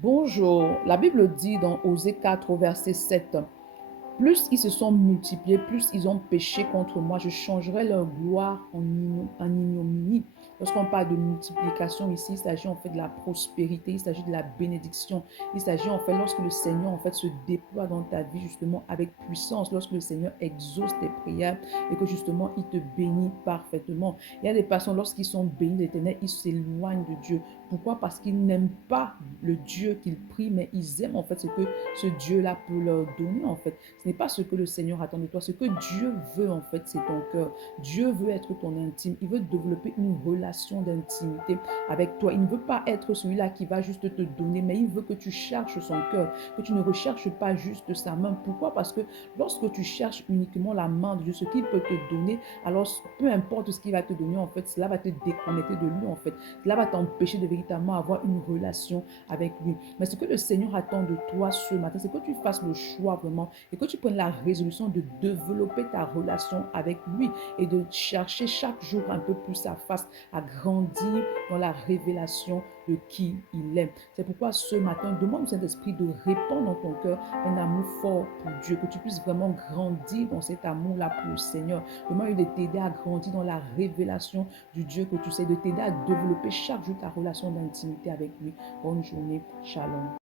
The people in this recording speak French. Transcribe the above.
Bonjour, la Bible dit dans Osée 4 au verset 7, plus ils se sont multipliés, plus ils ont péché contre moi, je changerai leur gloire en ignominie. Lorsqu'on parle de multiplication ici, il s'agit en fait de la prospérité, il s'agit de la bénédiction, il s'agit en fait lorsque le Seigneur en fait se déploie dans ta vie justement avec puissance, lorsque le Seigneur exauce tes prières et que justement il te bénit parfaitement. Il y a des personnes lorsqu'ils sont bénis de l'Éternel, ils s'éloignent de Dieu. Pourquoi? Parce qu'ils n'aiment pas le Dieu qu'ils prient, mais ils aiment en fait ce que ce Dieu-là peut leur donner en fait. Ce n'est pas ce que le Seigneur attend de toi. Ce que Dieu veut en fait, c'est ton cœur. Dieu veut être ton intime. Il veut développer une relation d'intimité avec toi. Il ne veut pas être celui-là qui va juste te donner, mais il veut que tu cherches son cœur, que tu ne recherches pas juste sa main. Pourquoi? Parce que lorsque tu cherches uniquement la main de Dieu, ce qu'il peut te donner, alors peu importe ce qu'il va te donner en fait, cela va te déconnecter de lui en fait. Cela va t'empêcher de véritablement avoir une relation avec lui. Mais ce que le Seigneur attend de toi ce matin, c'est que tu fasses le choix vraiment et que tu prennes la résolution de développer ta relation avec lui et de chercher chaque jour un peu plus sa face, à grandir dans la révélation de qui il est. C'est pourquoi ce matin, demande au Saint-Esprit de répandre dans ton cœur un amour fort pour Dieu, que tu puisses vraiment grandir dans cet amour-là pour le Seigneur. Demande de t'aider à grandir dans la révélation du Dieu que tu sais, de t'aider à développer chaque jour ta relation d'intimité avec lui. Bonne journée, shalom.